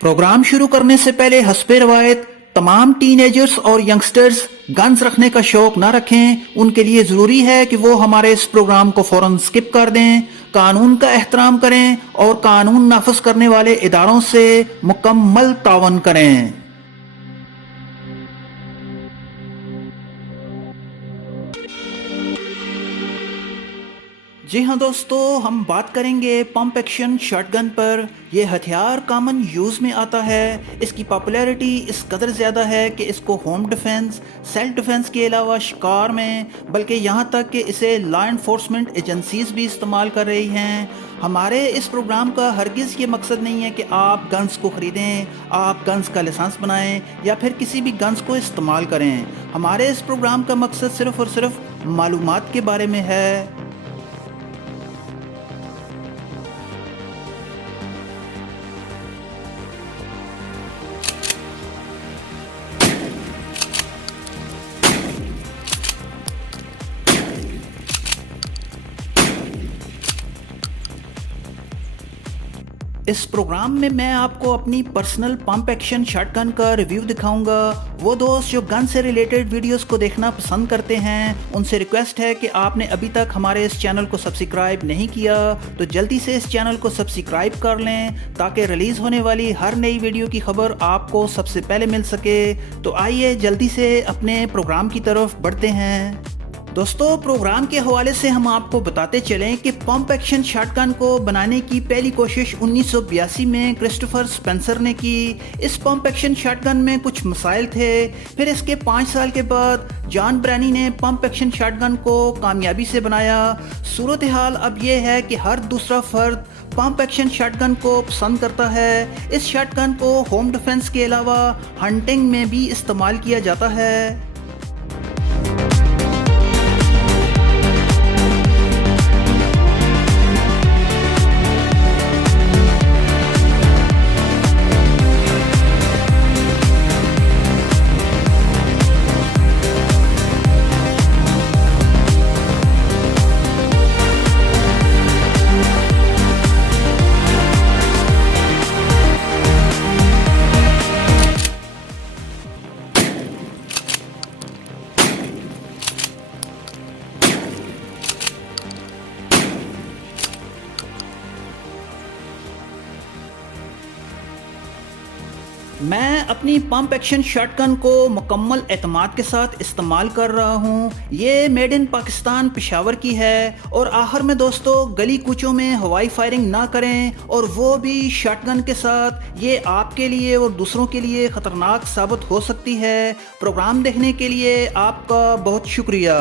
Programme शुरू करने से पहले हस्बे रवायत तमाम टीनेजर्स और यंगस्टर्स गन्स रखने का शौक ना रखें। उनके लिए जरूरी है कि वो हमारे इस प्रोग्राम को फौरन स्किप कर दें, कानून का एहतराम करें और कानून नाफिज करने वाले इदारों से मुकम्मल तावन करें। जी हाँ दोस्तों, हम बात करेंगे पंप एक्शन शॉटगन पर। यह हथियार कॉमन यूज़ में आता है। इसकी पॉपुलैरिटी इस कदर ज़्यादा है कि इसको होम डिफेंस, सेल्फ डिफेंस के अलावा शिकार में, बल्कि यहाँ तक कि इसे लॉ इन्फोर्समेंट एजेंसीज भी इस्तेमाल कर रही हैं। हमारे इस प्रोग्राम का हरगिज़ ये मकसद नहीं है कि आप गन्स को ख़रीदें, आप गन्स का लाइसेंस बनाएं या फिर किसी भी गन्स को इस्तेमाल करें। हमारे इस प्रोग्राम का मकसद सिर्फ़ और सिर्फ मालूमात के बारे में है। इस प्रोग्राम में मैं आपको अपनी पर्सनल पंप एक्शन शॉटगन का रिव्यू दिखाऊंगा। वो दोस्त जो गन से रिलेटेड वीडियोस को देखना पसंद करते हैं, उनसे रिक्वेस्ट है कि आपने अभी तक हमारे इस चैनल को सब्सक्राइब नहीं किया तो जल्दी से इस चैनल को सब्सक्राइब कर लें ताकि रिलीज़ होने वाली हर नई वीडियो की खबर आपको सबसे पहले मिल सके। तो आइए जल्दी से अपने प्रोग्राम की तरफ बढ़ते हैं। दोस्तों, प्रोग्राम के हवाले से हम आपको बताते चलें कि पंप एक्शन शॉटगन को बनाने की पहली कोशिश 1982 में क्रिस्टोफर स्पेंसर ने की। इस पंप एक्शन शॉटगन में कुछ मसाइल थे। फिर इसके 5 साल के बाद जॉन ब्रैनी ने पंप एक्शन शॉटगन को कामयाबी से बनाया। सूरत हाल अब यह है कि हर दूसरा फर्द पंप एक्शन शॉटगन को पसंद करता है। इस शॉटगन को होम डिफेंस के अलावा हंटिंग में भी इस्तेमाल किया जाता है। मैं अपनी पंप एक्शन शॉटगन को मुकम्मल एतमाद के साथ इस्तेमाल कर रहा हूँ। ये मेड इन पाकिस्तान पेशावर की है। और आखिर में दोस्तों, गली कूचों में हवाई फायरिंग ना करें, और वो भी शॉटगन के साथ। ये आपके लिए और दूसरों के लिए ख़तरनाक साबित हो सकती है। प्रोग्राम देखने के लिए आपका बहुत शुक्रिया।